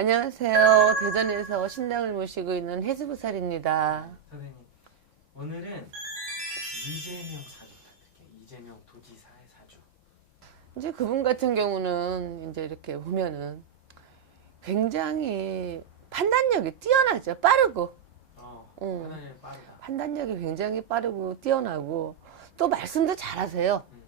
안녕하세요. 대전에서 신당을 모시고 있는 해수부살입니다. 선생님 오늘은 이재명 사주 부탁드릴게요. 이재명 도지사의 사주. 이제 그분 같은 경우는 이제 이렇게 보면은 굉장히 판단력이 뛰어나죠. 빠르고. 어, 음. 하나님 빠르다. 판단력이 굉장히 빠르고 뛰어나고 또 말씀도 잘하세요. 음.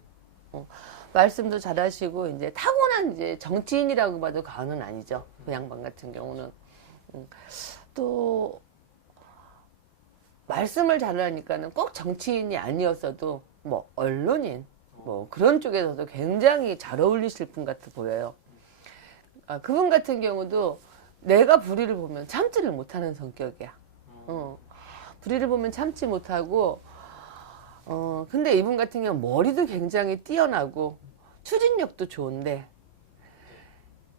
어, 말씀도 잘하시고 이제 타고난 이제 정치인이라고 봐도 과언은 아니죠. 그 양반 같은 경우는 음, 또 말씀을 잘하니까는 꼭 정치인이 아니었어도 뭐 언론인 뭐 그런 쪽에서도 굉장히 잘 어울리실 분 같아 보여요. 아, 그분 같은 경우도 내가 불의를 보면 참지를 못하는 성격이야. 어. 불의를 보면 참지 못하고 어 근데 이분 같은 경우 머리도 굉장히 뛰어나고 추진력도 좋은데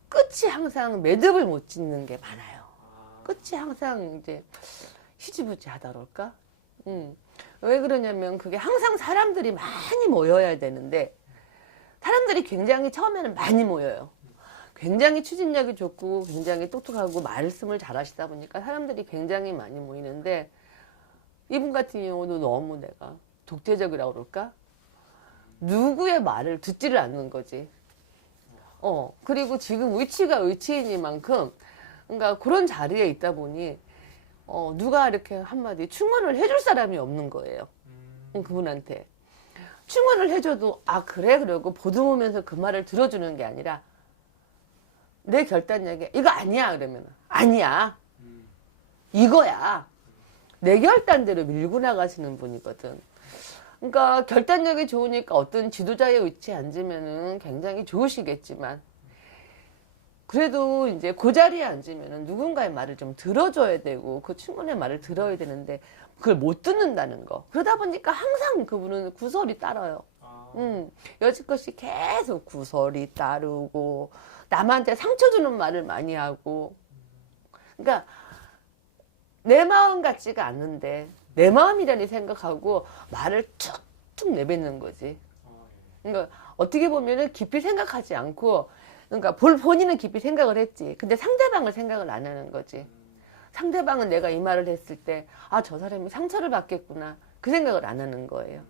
끝이 항상 매듭을 못 짓는 게 많아요. 아, 끝이 항상 이제 희지부지 하다 그럴까? 음. 왜 그러냐면 그게 항상 사람들이 많이 모여야 되는데 사람들이 굉장히 처음에는 많이 모여요. 굉장히 추진력이 좋고 굉장히 똑똑하고 말씀을 잘 하시다 보니까 사람들이 굉장히 많이 모이는데 이분 같은 경우도 너무 내가 독재적이라고 그럴까? 누구의 말을 듣지를 않는 거지. 어, 그리고 지금 위치가 위치이니만큼, 그러니까 그런 자리에 있다 보니, 어, 누가 이렇게 한마디 충원을 해줄 사람이 없는 거예요. 음, 음, 그분한테. 충원을 해줘도, 아, 그래? 그러고 보듬으면서 그 말을 들어주는 게 아니라, 내 결단력에, 이거 아니야. 그러면, 아니야. 음, 이거야. 내 결단대로 밀고 나가시는 분이거든. 그러니까 결단력이 좋으니까 어떤 지도자의 위치에 앉으면은 굉장히 좋으시겠지만 그래도 이제 그 자리에 앉으면은 누군가의 말을 좀 들어줘야 되고 그 친구의 말을 들어야 되는데 그걸 못 듣는다는 거. 그러다 보니까 항상 그분은 구설이 따라요. 아, 음, 여지껏이 계속 구설이 따르고 남한테 상처 주는 말을 많이 하고 그러니까 내 마음 같지가 않는데 내 마음이라니 생각하고 말을 툭툭 내뱉는 거지. 어, 그러니까 어떻게 보면은 깊이 생각하지 않고 그러니까 볼 본인은 깊이 생각을 했지. 근데 상대방을 생각을 안 하는 거지. 상대방은 내가 이 말을 했을 때 아 저 사람이 상처를 받겠구나 그 생각을 안 하는 거예요.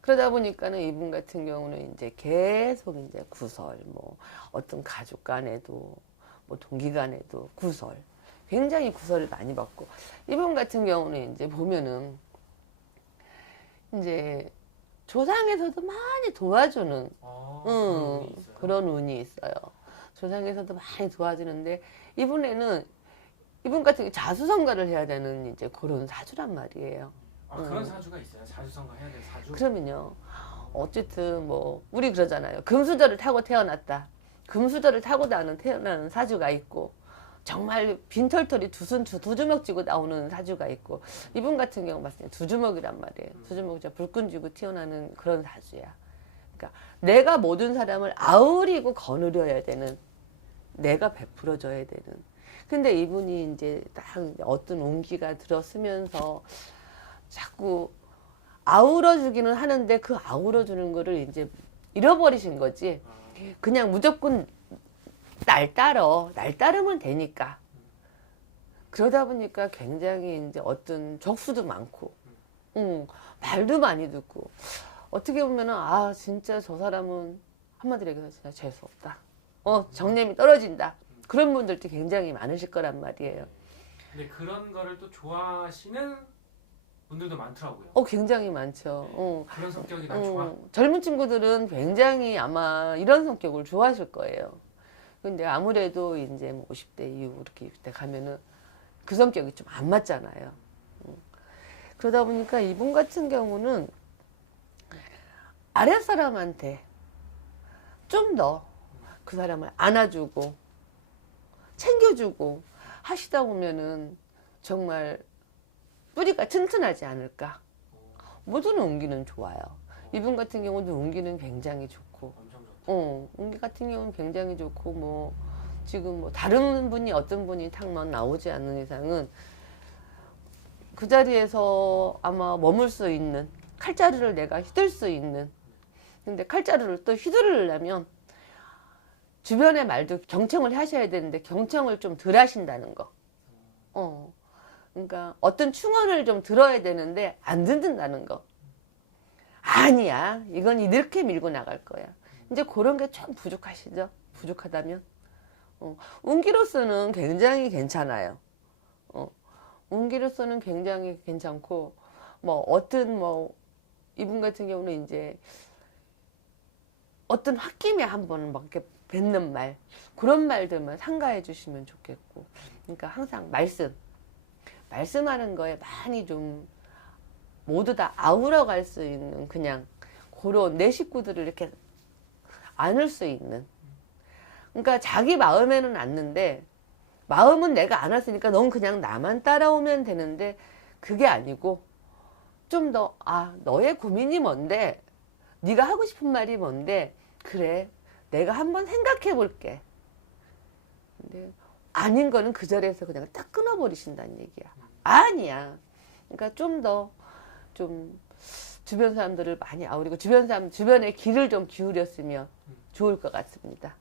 그러다 보니까는 이분 같은 경우는 이제 계속 이제 구설, 뭐 어떤 가족 간에도 뭐 동기 간에도 구설, 굉장히 구설을 많이 받고 이분 같은 경우는 이제 보면은 이제 조상에서도 많이 도와주는 어, 응, 그런 분이 있어요. 그런 운이 있어요. 조상에서도 많이 도와주는데 이분에는 이분 같은 게 자수성가를 해야 되는 이제 그런 사주란 말이에요. 아, 그런 사주가 있어요. 자주성가 해야 될 사주. 그러면요. 어쨌든 뭐 우리 그러잖아요. 금수저를 타고 태어났다. 금수저를 타고 나는 태어나는 사주가 있고 정말 빈털털이 두 손, 두 주먹 쥐고 나오는 사주가 있고 이분 같은 경우 봤을 때 두 주먹이란 말이에요. 두 주먹 쥐고 불끈 쥐고 태어나는 그런 사주야. 그러니까 내가 모든 사람을 아우리고 거느려야 되는 내가 베풀어줘야 되는. 근데 이분이 이제 딱 어떤 온기가 들어서면서 자꾸 아우러주기는 하는데 그 아우러주는 거를 이제 잃어버리신 거지. 아, 그냥 무조건 날 따러 날 따르면 되니까 그러다 보니까 굉장히 이제 어떤 적수도 많고 응, 말도 많이 듣고 어떻게 보면은 아 진짜 저 사람은 한마디로 얘기해서 진짜 재수 없다 어 정념이 떨어진다 그런 분들도 굉장히 많으실 거란 말이에요 근데 그런 거를 또 좋아하시는 분들도 많더라고요. 어 굉장히 많죠 어. 그런 성격이 난 좋아. 어, 젊은 친구들은 굉장히 아마 이런 성격을 좋아하실 거예요. 근데 아무래도 이제 뭐 50대 이후 이렇게 60대 가면은 그 성격이 좀 안 맞잖아요. 음. 그러다 보니까 이분 같은 경우는 아랫사람한테 좀 더 그 사람을 안아주고 챙겨주고 하시다 보면은 정말 뿌리가 튼튼하지 않을까. 모든 운기는 좋아요. 이분 같은 경우도 운기는 굉장히 좋고. 어, 운기 같은 경우는 굉장히 좋고, 뭐, 지금 뭐, 다른 분이 어떤 분이 탁만 나오지 않는 이상은 그 자리에서 아마 머물 수 있는, 칼자루를 내가 휘둘 수 있는, 근데 칼자루를 또 휘두르려면 주변의 말도 경청을 하셔야 되는데 경청을 좀 덜 하신다는 거. 어. 그러니까 어떤 충언을 좀 들어야 되는데 안 듣는다는 거. 아니야. 이건 이렇게 밀고 나갈 거야. 이제 그런 게 좀 부족하시죠? 부족하다면? 어. 운기로서는 굉장히 괜찮아요. 어. 운기로서는 굉장히 괜찮고, 뭐, 어떤, 뭐, 이분 같은 경우는 이제, 어떤 홧김에 한번 막 이렇게 뱉는 말, 그런 말들만 상가해 주시면 좋겠고. 그러니까 항상 말씀, 말씀하는 거에 많이 좀 모두 다 아우러 갈 수 있는 그냥 그런 내 식구들을 이렇게 안을 수 있는. 그러니까 자기 마음에는 안는데 마음은 내가 안았으니까 넌 그냥 나만 따라오면 되는데 그게 아니고 좀 더 아 너의 고민이 뭔데 네가 하고 싶은 말이 뭔데 그래 내가 한번 생각해 볼게. 근데 아닌 거는 그 자리에서 그냥 딱 끊어버리신다는 얘기야. 아니야. 그러니까 좀 더좀 주변 사람들을 많이 아우리고 주변 사람 주변에 귀를 좀 기울였으면 좋을 것 같습니다.